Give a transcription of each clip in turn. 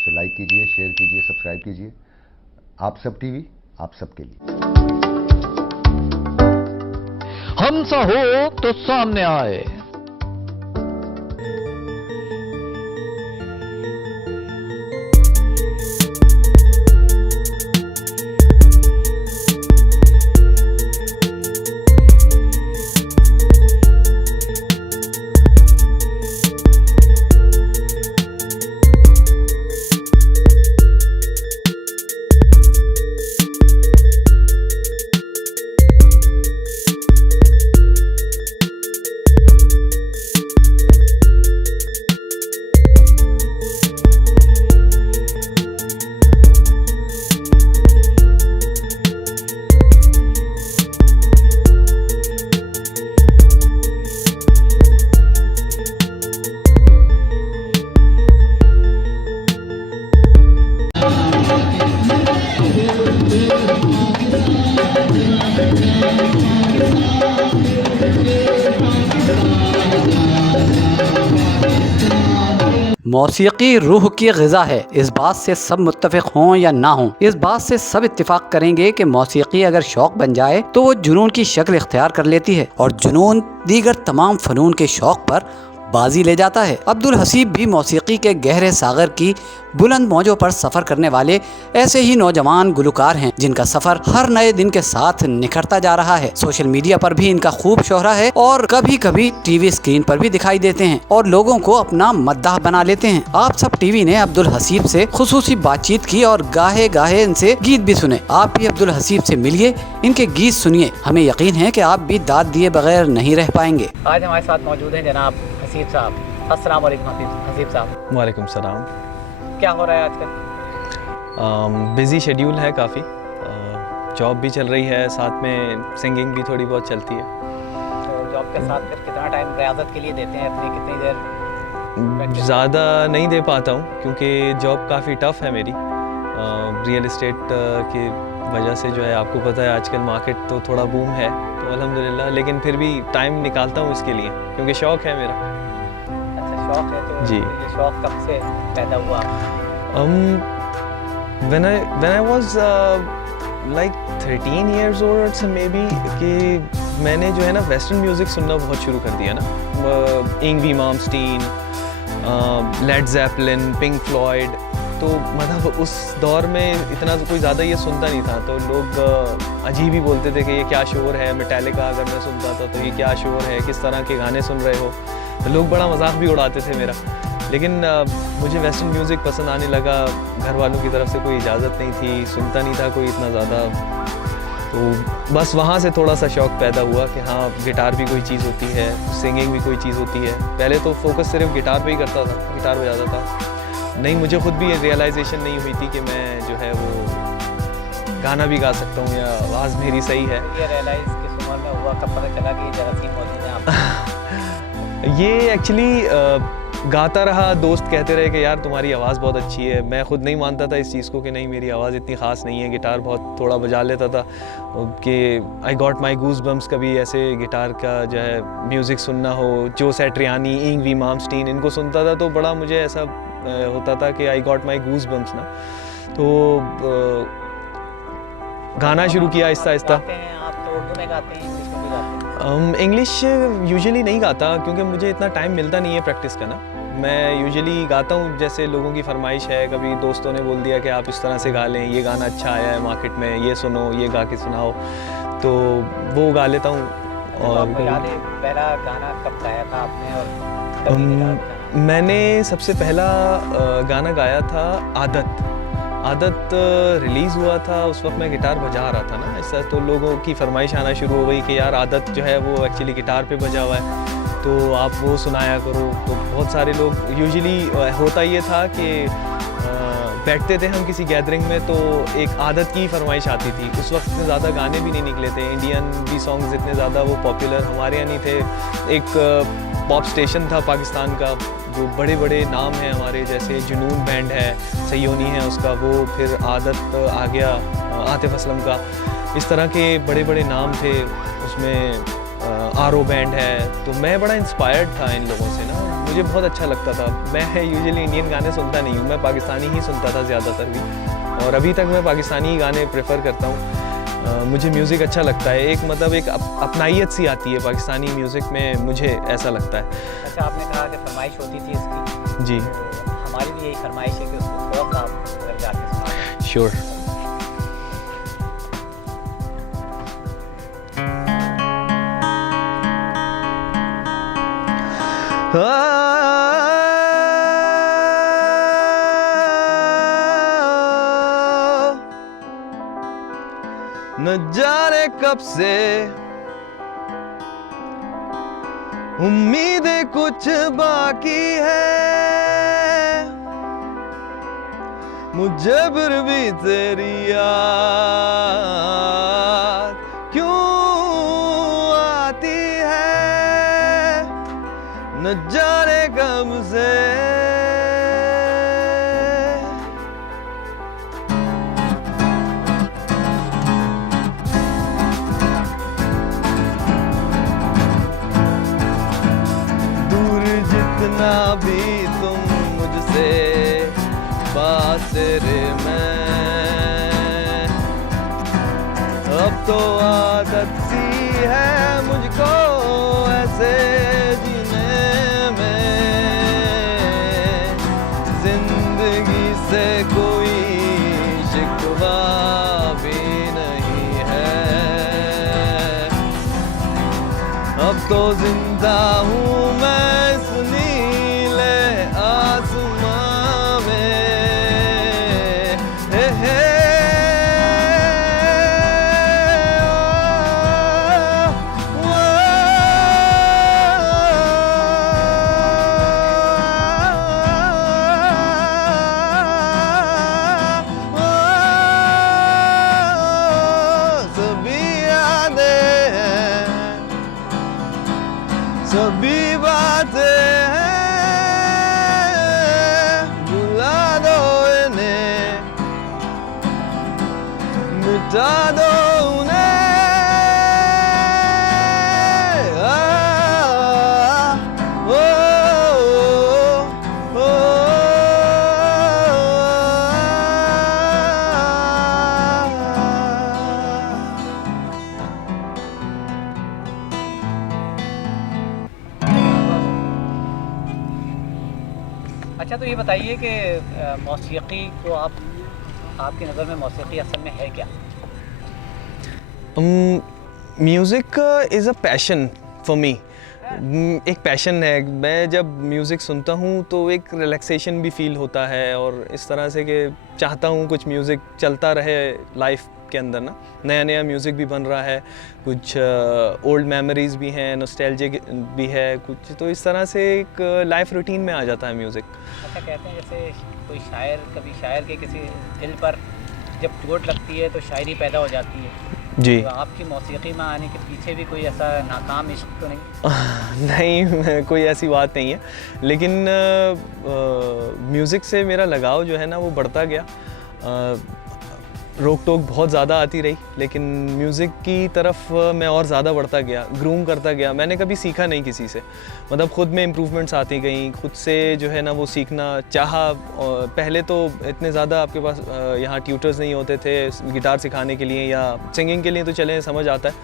उसे लाइक कीजिए, शेयर कीजिए, सब्सक्राइब कीजिए। आप सब टीवी, आप सबके लिए। हम सा हो तो सामने आए। मौसीकी रूह की ग़िज़ा है। इस बात से सब मुत्तफ़िक़ हों या ना हों, इस बात से सब इत्तिफ़ाक़ करेंगे कि मौसीकी अगर शौक़ बन जाए तो वो जुनून की शक्ल इख्तियार कर लेती है और जुनून दीगर तमाम फ़नून के शौक़ पर बाजी ले जाता है। अब्दुल हसीब भी मौसीकी के गहरे सागर की बुलंद मौजों पर सफ़र करने वाले ऐसे ही नौजवान गुलकार हैं जिनका सफ़र हर नए दिन के साथ निखरता जा रहा है। सोशल मीडिया पर भी इनका खूब शोहरा है और कभी कभी टीवी स्क्रीन पर भी दिखाई देते हैं और लोगों को अपना मद्दाह बना लेते हैं। आप सब टीवी ने अब्दुल हसीब से खुसूसी बातचीत की और गाहे गाहे इनसे गीत भी सुने। आप भी अब्दुल हसीब से मिलिए, इनके गीत सुनिए। हमें यकीन है कि आप भी दाद दिए बगैर नहीं रह पाएंगे। आज हमारे साथ मौजूद हैं जनाब हसीब साहब। अस्सलाम वालेकुम हसीब साहब। वालेकुम सलाम। क्या हो रहा है आजकल? बिज़ी शेड्यूल है काफ़ी, जॉब भी चल रही है, साथ में सिंगिंग भी थोड़ी बहुत चलती है। तो जॉब के साथ फिर कितना टाइम रियाज़त के लिए देते हैं अपनी, कितनी देर? ज़्यादा नहीं दे पाता हूँ क्योंकि जॉब काफ़ी टफ़ है मेरी। रियल इस्टेट की वजह से जो है, आपको पता है आजकल मार्केट तो थोड़ा बूम है, तो अल्हम्दुलिल्लाह, लेकिन फिर भी टाइम निकालता हूँ इसके लिए क्योंकि शौक़ है मेरा। अच्छा, शौक़ है। तो जी। ये शौक़ कब से पैदा हुआ? When I was like 13 years old से maybe, कि मैंने जो है ना वेस्टर्न म्यूज़िक सुनना बहुत शुरू कर दिया ना। इंगी मामस्टीन, लेड ज़ेपलिन, पिंक फ्लॉयड। तो मतलब उस दौर में इतना कोई ज़्यादा ये सुनता नहीं था, तो लोग अजीब ही बोलते थे कि ये क्या शोर है। मेटालिका अगर मैं सुनता था तो ये क्या शोर है, किस तरह के गाने सुन रहे हो। तो लोग बड़ा मजाक भी उड़ाते थे मेरा। लेकिन मुझे वेस्टर्न म्यूज़िक पसंद आने लगा। घर वालों की तरफ से कोई इजाज़त नहीं थी, सुनता नहीं था कोई इतना ज़्यादा। तो बस वहाँ से थोड़ा सा शौक़ पैदा हुआ कि हाँ, गिटार भी कोई चीज़ होती है, सिंगिंग भी कोई चीज़ होती है। पहले तो फोकस सिर्फ गिटार पे ही करता था, गिटार बजाता था। नहीं, मुझे खुद भी ये रियलाइजेशन नहीं हुई थी कि मैं जो है वो गाना भी गा सकता हूँ या आवाज़ मेरी सही है। ये रियलाइज़ किस उम्र में हुआ, कब पता चला कि ये जरासीम मौजूद है आप? ये एक्चुअली गाता रहा, दोस्त कहते रहे कि यार तुम्हारी आवाज़ बहुत अच्छी है। मैं ख़ुद नहीं मानता था इस चीज़ को कि नहीं, मेरी आवाज़ इतनी ख़ास नहीं है। गिटार बहुत थोड़ा बजा लेता था कि I got my goose bumps. कभी ऐसे गिटार का जो है म्यूज़िक सुनना हो, जो सैट्रियानी, इंगी मामस्टीन, इनको सुनता था तो बड़ा मुझे ऐसा होता था कि I got my goose bumps ना। तो गाना शुरू किया आहिस्ता आहिस्ता। आप तो उर्दू में गाते हैं, इंग्लिश में भी गाते हैं? इंग्लिश यूजुअली नहीं गाता क्योंकि मुझे इतना टाइम मिलता नहीं है प्रैक्टिस का ना। मैं यूजुअली गाता हूँ जैसे लोगों की फरमाइश है, कभी दोस्तों ने बोल दिया कि आप इस तरह से गा लें, ये गाना अच्छा आया है मार्केट में, ये सुनो, ये गा के सुनाओ, तो वो गा लेता हूँ। और आपको याद है पहला गाना कब गाया था आपने? और मैंने सबसे पहला गाना गाया था आदत। आदत रिलीज़ हुआ था, उस वक्त मैं गिटार बजा रहा था ना ऐसा, तो लोगों की फरमाइश आना शुरू हो गई कि यार आदत जो है वो एक्चुअली गिटार पे बजा हुआ है, तो आप वो सुनाया करो। तो बहुत सारे लोग, यूजुअली होता ये था कि बैठते थे हम किसी गैदरिंग में तो एक आदत की फरमाइश आती थी। उस वक्त इतने ज़्यादा गाने भी नहीं निकले थे, इंडियन भी सॉन्ग्स इतने ज़्यादा वो पॉपुलर हमारे यहाँ नहीं थे। एक पॉप स्टेशन था पाकिस्तान का, जो बड़े बड़े नाम हैं हमारे, जैसे जुनून बैंड है, सयोनी है उसका, वो फिर आदत आ गया आतिफ असलम का, इस तरह के बड़े बड़े नाम थे। उसमें आरो बैंड है। तो मैं बड़ा इंस्पायर्ड था इन लोगों से ना। मुझे बहुत अच्छा लगता था। मैं यूजुअली इंडियन गाने सुनता नहीं हूँ, मैं पाकिस्तानी ही सुनता था ज़्यादातर भी, और अभी तक मैं पाकिस्तानी ही गाने प्रेफर करता हूँ। मुझे म्यूज़िक अच्छा लगता है, एक मतलब एक अपनाइयत सी आती है पाकिस्तानी म्यूज़िक में, मुझे ऐसा लगता है। अच्छा, आपने कहा कि फरमाइश होती थी इसकी, जी तो हमारी भी यही फरमाइश है कि उसको थोड़ा सा आप अगर जाके सुना दें। श्योर। न जाने कब से उम्मीदें कुछ बाकी है, मुझे फिर भी तेरी याद क्यों आती है, न जाने कब से। जितना भी तुम मुझसे पास रे मैं, अब तो आदत सी है मुझको ऐसे जीने में, जिंदगी से कोई शिकवा भी नहीं है, अब तो जिंदा हूँ मैं नीले आसमां में। हे हे सभी यादें हैं, सभी बातें हैं, भुला दो इन्हें, मिटा दो उन्हें। ओ, ओ, ओ, अच्छा, तो ये बताइए कि मौसीकी को आपकी नज़र में मौसीकी असल में है क्या? Music is a passion for me. एक पैशन है। मैं जब म्यूज़िक सुनता हूँ तो एक रिलैक्सेशन भी फील होता है, और इस तरह से कि चाहता हूँ कुछ म्यूज़िक चलता रहे लाइफ के अंदर ना, नया नया म्यूज़िक भी बन रहा है, कुछ ओल्ड मेमोरीज़ भी हैं, नॉस्टैल्जिक भी है कुछ, तो इस तरह से एक लाइफ रूटीन में आ जाता है म्यूज़िक। अच्छा, कहते हैं जैसे कोई शायर, कभी शायर के किसी दिल पर जब चोट लगती है तो शायरी पैदा हो जाती है। जी। तो आपकी मौसीकी में आने के पीछे भी कोई ऐसा नाकाम इश्क तो नहीं? नहीं, कोई ऐसी बात नहीं है, लेकिन म्यूज़िक से मेरा लगाव जो है ना वो बढ़ता गया। रोक टोक बहुत ज़्यादा आती रही, लेकिन म्यूज़िक की तरफ मैं और ज़्यादा बढ़ता गया, ग्रूम करता गया। मैंने कभी सीखा नहीं किसी से, मतलब ख़ुद में इम्प्रूवमेंट्स आती गई, खुद से जो है ना वो सीखना चाहा। पहले तो इतने ज़्यादा आपके पास यहाँ ट्यूटर्स नहीं होते थे गिटार सिखाने के लिए, या सिंगिंग के लिए तो चले समझ आता है,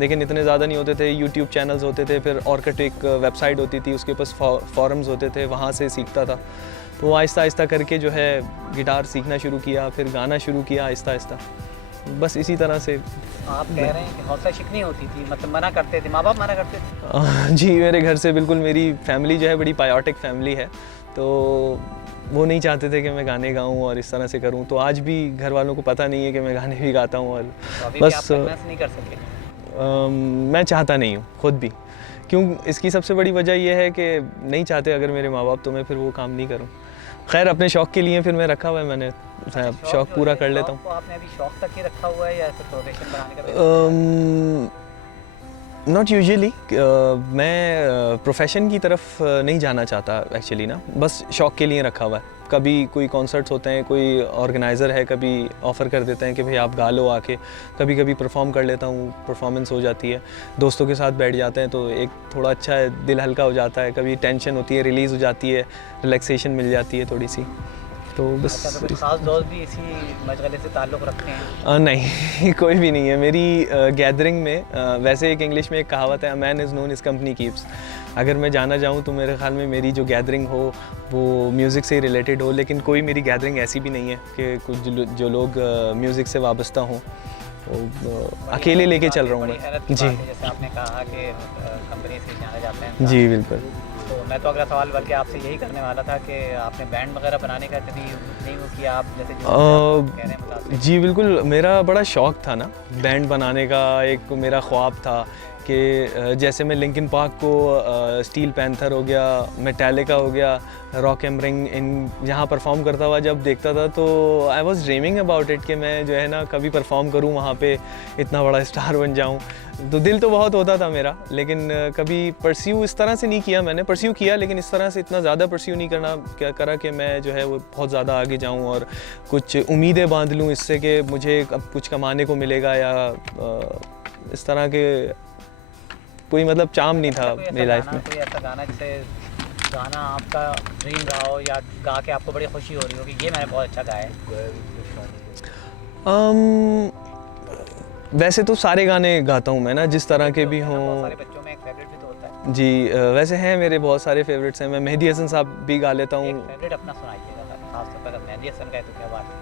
लेकिन इतने ज़्यादा नहीं होते थे। यूट्यूब चैनल्स होते थे, फिर ऑर्केट एक वेबसाइट होती थी, उसके पास फॉरम्स होते थे, वहाँ से सीखता था। तो आहिस्ता आहिस्ता करके जो है गिटार सीखना शुरू किया, फिर गाना शुरू किया आहिस्ता आहिस्ता, बस इसी तरह से। आप कह रहे हैं कि हौसला शिकनी होती थी, मतलब मना करते थे, माँ बाप मना करते थे? जी, मेरे घर से बिल्कुल, मेरी फैमिली जो है बड़ी पायोटिक फैमिली है, तो वो नहीं चाहते थे कि मैं गाने गाऊं और इस तरह से करूं। तो आज भी घर वालों को पता नहीं है कि मैं गाने भी गाता हूं, और तो अभी बस भी आप नहीं कर सके? मैं चाहता नहीं हूं खुद भी। क्यों? इसकी सबसे बड़ी वजह यह है कि नहीं चाहते अगर मेरे माँ बाप, तो मैं फिर वो काम नहीं करूं। खैर, अपने शौक़ के लिए फिर मैं रखा हुआ है, मैंने शौक़ पूरा कर लेता हूँ। आपने अभी शौक़ तक ही रखा हुआ है या ऐसे प्रोफेशन बनाने का? नॉट यूजुअली, मैं प्रोफेशन की तरफ नहीं जाना चाहता एक्चुअली ना, बस शौक़ के लिए रखा हुआ है। कभी कोई कॉन्सर्ट्स होते हैं, कोई ऑर्गेनाइज़र है कभी ऑफ़र कर देते हैं कि भाई आप गा लो आके, कभी कभी परफॉर्म कर लेता हूँ, परफॉर्मेंस हो जाती है, दोस्तों के साथ बैठ जाते हैं तो एक थोड़ा अच्छा है, दिल हल्का हो जाता है, कभी टेंशन होती है रिलीज़ हो जाती है, रिलैक्सेशन मिल जाती है थोड़ी सी, तो बस। अच्छा, तो कुछ खास दोस्त भी इसी मशगले से ताल्लुक़ रखते हैं? नहीं कोई भी नहीं है मेरी गैदरिंग में। वैसे एक इंग्लिश में एक कहावत है, a man is known his company keeps. अगर मैं जाना चाहूँ तो मेरे ख्याल में मेरी जो गैदरिंग हो वो म्यूज़िक से रिलेटेड हो, लेकिन कोई मेरी गैदरिंग ऐसी भी नहीं है कि कुछ जो लोग म्यूज़िक से वाबस्ता हों, तो अकेले लेके चल रहा हूँ मैं। जी जैसे आपने कहा कि कंपनी से जाना जाते हैं। जी बिल्कुल। तो मैं तो अगला सवाल बल्कि आपसे यही करने वाला था कि आपने बैंड वगैरह बनाने का कभी नहीं वो किया, आप जैसे जो आप कह रहे हैं मुताबिक? जी बिल्कुल, मेरा बड़ा शौक़ था ना बैंड बनाने का, एक मेरा ख्वाब था कि जैसे मैं लिंकिन पार्क को, स्टील पैंथर हो गया, मेटालिका हो गया, रॉक एम रिंग, इन जहाँ परफॉर्म करता हुआ जब देखता था तो I was dreaming about it कि मैं जो है ना कभी परफॉर्म करूँ वहाँ पे, इतना बड़ा स्टार बन जाऊँ। तो दिल तो बहुत होता था मेरा, लेकिन कभी परस्यू इस तरह से नहीं किया मैंने। परस्यू किया लेकिन इस तरह से इतना ज़्यादा परस्यू नहीं करा कि मैं जो है वो बहुत ज़्यादा आगे जाऊँ और कुछ उम्मीदें बांध लूँ इससे कि मुझे अब कुछ कमाने को मिलेगा, या इस तरह के कोई मतलब चाम नहीं था मेरी लाइफ में। कोई ऐसा गाना जिसे गाना आपका ड्रीम रहा हो या गा के आपको बड़ी खुशी हो रही हो कि ये मैंने बहुत अच्छा गाया है? वैसे तो सारे गाने गाता हूँ मैं ना, जिस तरह के भी हों। सारे बच्चों में एक फेवरेट भी तो होता है। जी वैसे हैं मेरे बहुत सारे फेवरेट्स हैं। मैं मेहदी हसन साहब भी गा लेता हूँ। एक फेवरेट अपना सुनाइएगा, खास तौर पर अगर मेहदी हसन का है तो क्या बात है।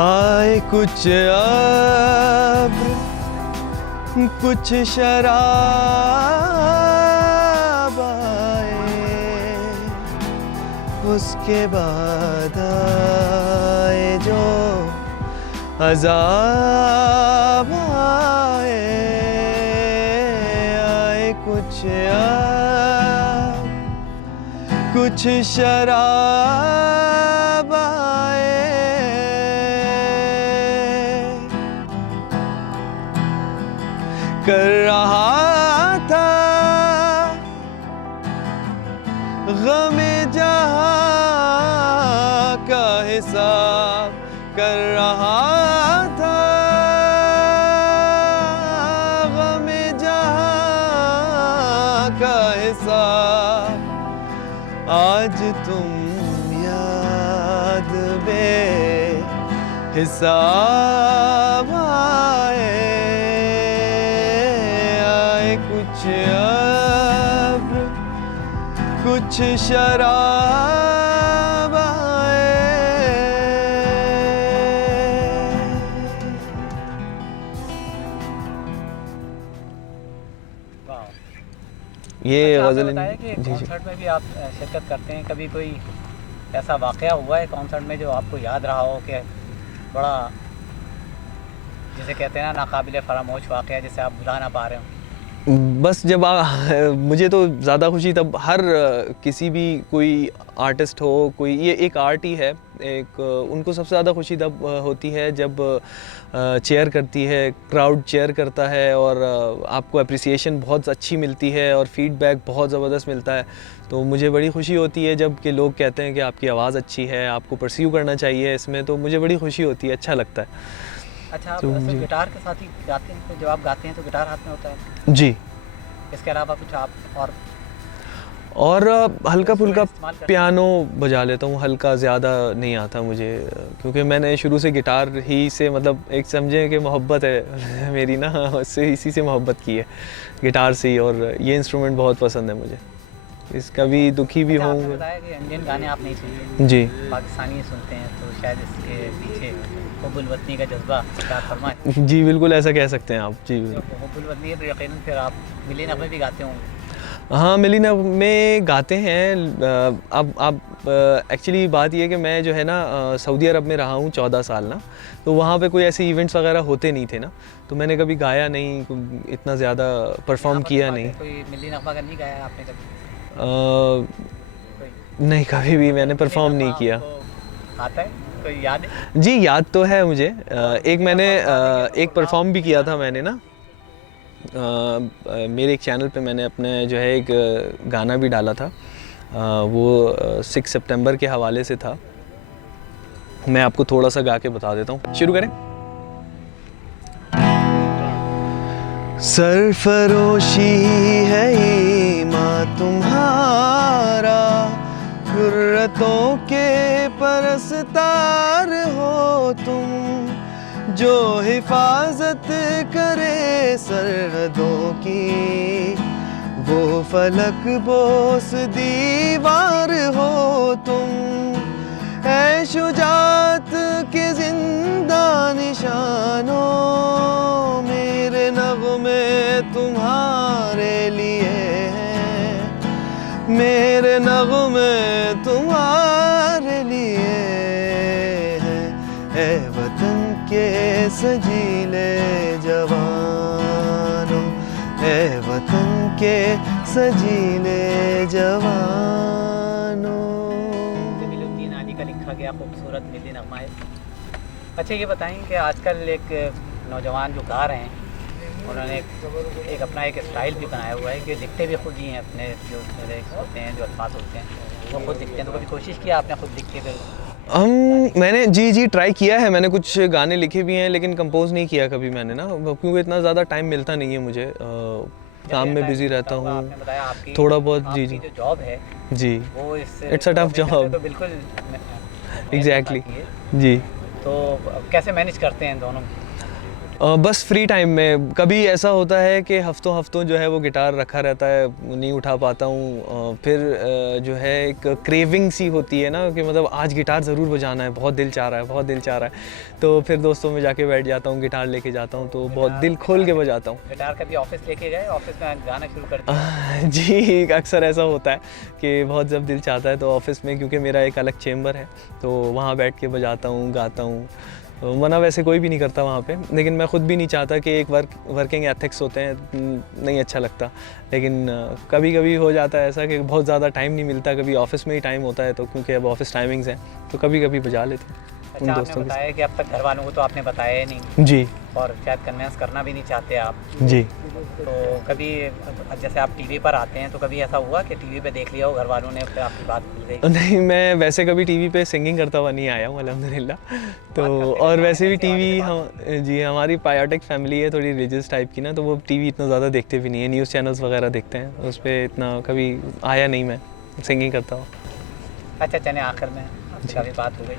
आए कुछ अब्र कुछ शराब आए, उसके बाद आए जो अज़ाब आए। आए कुछ अब्र कुछ शराब आए, कर रहा था ग़म-ए जहां का हिसाब, कर रहा था ग़म-ए जहां का हिसाब। आज तुम याद बे हिसाब आए। कुछ अब्र कुछ शराब आए। ये गज़ल बताया कि कॉन्सर्ट में भी आप शिरकत करते हैं, कभी कोई ऐसा वाक़या हुआ है कॉन्सर्ट में जो आपको याद रहा हो कि बड़ा, जिसे कहते हैं ना, नाकाबिले फरामोश वाक़या जिसे आप भुला ना पा रहे हो? बस जब मुझे तो ज़्यादा खुशी तब हर किसी भी कोई आर्टिस्ट हो, कोई ये एक आर्ट ही है, एक उनको सबसे ज़्यादा खुशी तब होती है जब चेयर करती है, क्राउड चेयर करता है और आपको अप्रिसिएशन बहुत अच्छी मिलती है और फीडबैक बहुत ज़बरदस्त मिलता है। तो मुझे बड़ी खुशी होती है जब कि लोग कहते हैं कि आपकी आवाज़ अच्छी है, आपको परस्यू करना चाहिए इसमें, तो मुझे बड़ी खुशी होती है, अच्छा लगता है। अच्छा, आप तो सिर्फ गिटार के साथ ही गाते हैं? तो जब आप गाते हैं तो गिटार हाथ में होता है? जी। इसके अलावा कुछ आप और हल्का फुल्का इस्तेमाल करते हैं? पियानो बजा लेता हूँ, हल्का, ज़्यादा नहीं आता मुझे, क्योंकि मैंने शुरू से गिटार ही से मतलब एक समझे कि मोहब्बत है मेरी ना, उससे इसी से मोहब्बत की है, गिटार से ही। और ये इंस्ट्रूमेंट बहुत पसंद है मुझे, इसका भी दुखी भी अच्छा, आपने हूँ। बताया कि इंडियन गाने आप नहीं सुनते, जी पाकिस्तानी सुनते हैं, तो शायद इसके पीछे हुब्बुल वतनी का जज्बा सरकार फरमाए। जी बिल्कुल ऐसा कह सकते हैं आप। जी जो हुब्बुल वतनी है तो यकीनन फिर आप मिली नगमे भी गाते होंगे। हाँ, मिली में गाते हैं। अब एक्चुअली बात ये है कि मैं जो है ना सऊदी अरब में रहा हूँ 14 साल ना, तो वहाँ पे कोई ऐसे इवेंट्स वगैरह होते नहीं थे ना, तो मैंने कभी गाया नहीं, इतना ज़्यादा परफॉर्म किया नहीं। कोई मिली नगमा का नहीं गाया आपने कभी? नहीं, कभी भी मैंने परफॉर्म नहीं किया। आपको आता है, कोई याद है? जी याद तो है मुझे। एक मैंने एक परफॉर्म भी किया था मैंने ना, मेरे एक चैनल पे मैंने अपने जो है एक गाना भी डाला था, वो 6 सितंबर के हवाले से था। मैं आपको थोड़ा सा गा के बता देता हूँ। शुरू करें। सरफरोशी है ईमान तुम्हारा, खुर्रतों के परस्तार हो तुम, जो हिफाजत करे सरहदों की, वो फलक बोस दीवार हो तुम, है शुजात के जिंदा निशानों, मेरे नग़्मे तुम्हारे लिए हैं, मेरे नग़्मे तुम्हारे लिए हैं, ऐ वतन के सजीले जवानों, ऐ वतन के सजीले जवानों। जमीलुद्दीन अली का लिखा गया खूबसूरत मिली नगमा है। अच्छा ये बताएं कि आजकल एक नौजवान जो गा रहे हैं, उन्होंने एक अपना एक स्टाइल भी बनाया हुआ है कि लिखते भी खुद ही हैं, अपने जो लिरिक्स होते हैं, जो अल्फाज होते हैं वो खुद लिखते हैं। तो कभी कोशिश किया आपने खुद लिख के? फिर मैंने जी ट्राई किया है, मैंने कुछ गाने लिखे भी हैं, लेकिन कंपोज नहीं किया कभी मैंने ना, क्योंकि इतना ज़्यादा टाइम मिलता नहीं है मुझे, काम में बिजी रहता हूँ थोड़ा बहुत। जी जो जॉब है जी, वो इस इट्स अ टफ जॉब। तो बिल्कुल एग्जैक्टली जी। तो कैसे मैनेज करते हैं दोनों? बस फ्री टाइम में कभी ऐसा होता है कि हफ्तों जो है वो गिटार रखा रहता है, नहीं उठा पाता हूँ, फिर जो है एक क्रेविंग सी होती है ना कि मतलब आज गिटार ज़रूर बजाना है, बहुत दिल चाह रहा है, बहुत दिल चाह रहा है, तो फिर दोस्तों में जाके बैठ जाता हूँ, गिटार लेके जाता हूँ, तो बहुत दिल खोल के बजाता हूँ। गिटार कभी ऑफिस लेके गए, ऑफिस में गाना शुरू कर दिया? जी अक्सर ऐसा होता है कि बहुत जब दिल चाहता है तो ऑफिस में, क्योंकि मेरा एक अलग चेम्बर है, तो वहाँ बैठ के बजाता हूँ, गाता हूँ। मना वैसे कोई भी नहीं करता वहाँ पे, लेकिन मैं ख़ुद भी नहीं चाहता कि एक वर्किंग एथिक्स होते हैं, नहीं अच्छा लगता, लेकिन कभी कभी हो जाता है ऐसा कि बहुत ज़्यादा टाइम नहीं मिलता, कभी ऑफिस में ही टाइम होता है, तो क्योंकि अब ऑफिस टाइमिंग्स हैं तो कभी कभी बजा लेते हैं उन अच्छा, दोस्तों आपने बताया कि अब तक घर वालों को तो आपने बताया ही नहीं, के। जी और शायद कन्विंस करना भी नहीं चाहते आप। जी। तो कभी जैसे आप टीवी पर आते हैं तो कभी ऐसा हुआ कि टीवी पे देख लिया हो घर वालों ने, फिर आपकी बात भूल गई? नहीं, मैं वैसे कभी टीवी पे सिंगिंग करता हुआ नहीं आया हूँ अल्हम्दुलिल्लाह। तो और वैसे भी टीवी हम जी हमारी पायोटिक फैमिली है, थोड़ी रिलीजियस टाइप की ना, तो वो टीवी इतना ज़्यादा देखते भी नहीं है, न्यूज़ चैनल्स वगैरह देखते हैं, उस पर इतना कभी आया नहीं मैं सिंगिंग करता हूँ। अच्छा चलें, आखिर में आपसे काफ़ी बात हो गई,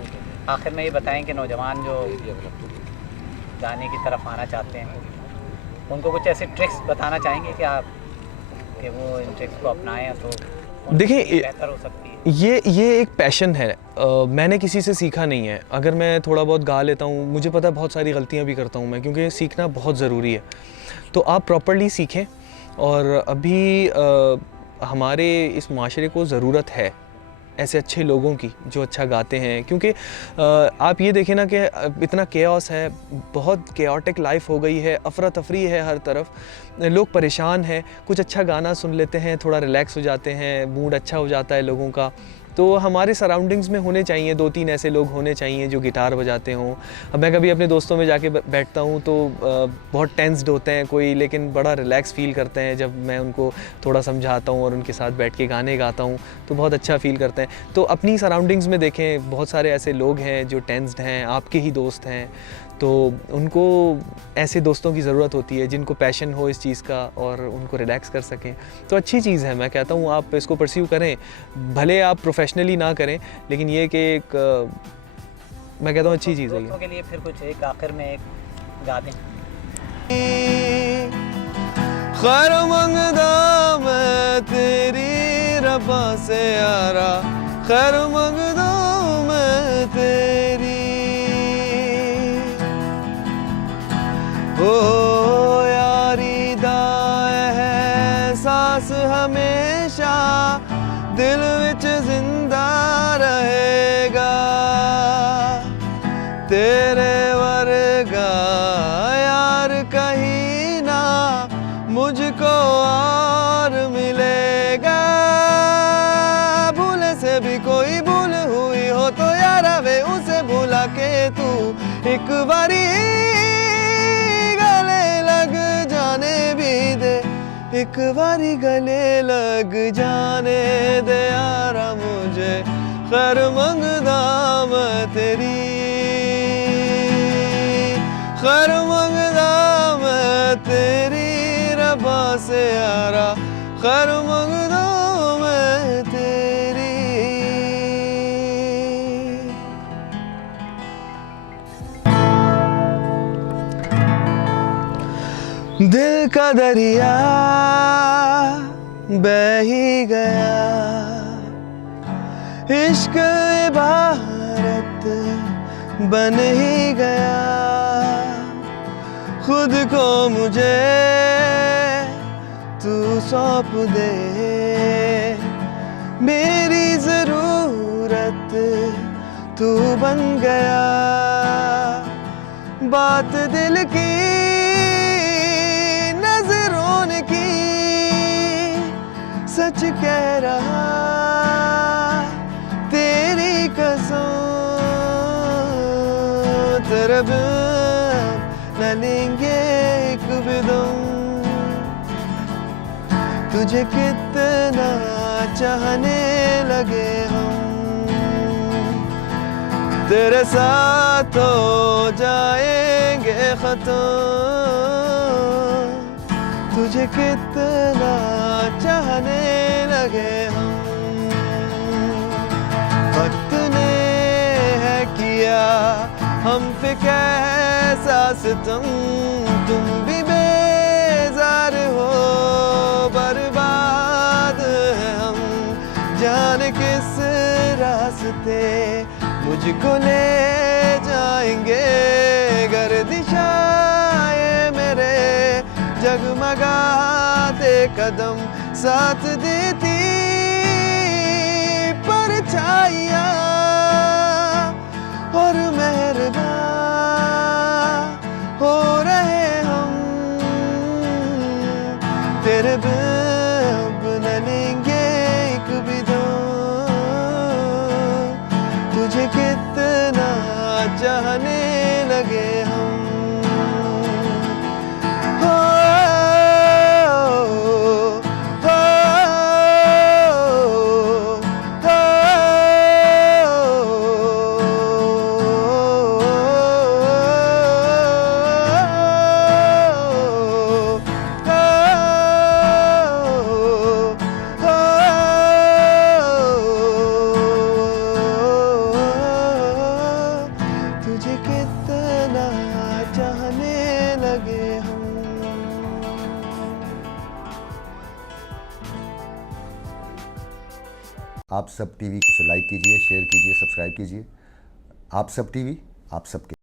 आखिर में ये बताएं कि नौजवान जो गाने की तरफ आना चाहते हैं उनको कुछ ऐसे ट्रिक्स बताना चाहेंगे कि आप कि वो इन ट्रिक्स को अपनाएं तो देखिए बेहतर हो सकती है? ये एक पैशन है, मैंने किसी से सीखा नहीं है। अगर मैं थोड़ा बहुत गा लेता हूँ, मुझे पता है बहुत सारी गलतियाँ भी करता हूँ मैं, क्योंकि सीखना बहुत ज़रूरी है, तो आप प्रॉपर्ली सीखें। और अभी हमारे इस माशरे को ज़रूरत है ऐसे अच्छे लोगों की जो अच्छा गाते हैं, क्योंकि आप ये देखें ना कि इतना केओस है, बहुत केओटिक लाइफ हो गई है, अफरा तफरी है हर तरफ, लोग परेशान हैं, कुछ अच्छा गाना सुन लेते हैं, थोड़ा रिलैक्स हो जाते हैं, मूड अच्छा हो जाता है लोगों का। तो हमारे सराउंडिंग्स में होने चाहिए 2-3 ऐसे लोग होने चाहिए जो गिटार बजाते हों। अब मैं कभी अपने दोस्तों में जाके बैठता हूँ तो बहुत टेंस्ड होते हैं कोई, लेकिन बड़ा रिलैक्स फ़ील करते हैं जब मैं उनको थोड़ा समझाता हूँ और उनके साथ बैठ के गाने गाता हूँ, तो बहुत अच्छा फ़ील करते हैं। तो अपनी सराउंडिंग्स में देखें, बहुत सारे ऐसे लोग हैं जो टेंस्ड हैं, आपके ही दोस्त हैं, तो उनको ऐसे दोस्तों की ज़रूरत होती है जिनको पैशन हो इस चीज़ का और उनको रिलैक्स कर सकें। तो अच्छी चीज़ है, मैं कहता हूँ आप इसको परस्यू करें, भले आप प्रोफेशनली ना करें, लेकिन ये कि एक मैं कहता हूँ अच्छी चीज़ है ये। दोस्तों के लिए फिर कुछ एक आखिर में एक गा दें। खैर मंगदा मैं तेरी रब्बा से यारा, खैर मंगदा मैं तेरी, ओ यारी दा एहसास हमेशा दिल विच जिंदा रहेगा, तेरे वर्गा यार कहीं ना मुझको और मिलेगा, भूले से भी कोई भूल हुई हो तो यारा वे उसे भूला के तू एक बारी गले लग जाने भी दे, एक बारी गले लग जाने दे यारा मुझे, खैर मंगदा मैं तेरी, खैर मंगदा मैं तेरी रब्बा से यारा, खैर मंगदा मैं तेरी। दिल का दरिया बह ही गया, इश्क इबारत बन ही गया, खुद को मुझे तू सौंप दे, मेरी ज़रूरत तू बन गया, बात दिल की नजरों ने की, सच कह रहा तेरी कसम, तेरे बिन न लेंगे एक भी दम, तुझे कितना चाहने लगे हम, तेरे साथ हो जाएंगे खत्म, तुझे कितना चाहने लगे हम, वक्त ने है किया हम पे कैसा सितम, तुम भी बेजार हो बर्बाद है हम, जाने किस रास्ते मुझको ले जाएंगे, गर्दिशाए मेरे जगमगाते कदम, साथ देती परछाइयाँ और मेहरबान हो रहे हम, तेरे बिन न लेंगे एक भी दम, तुझे कितना चाहने लगे हम, तुझे कितना चाहने लगे हम। आप सब टीवी को लाइक कीजिए, शेयर कीजिए, सब्सक्राइब कीजिए। आप सब टीवी, आप सबके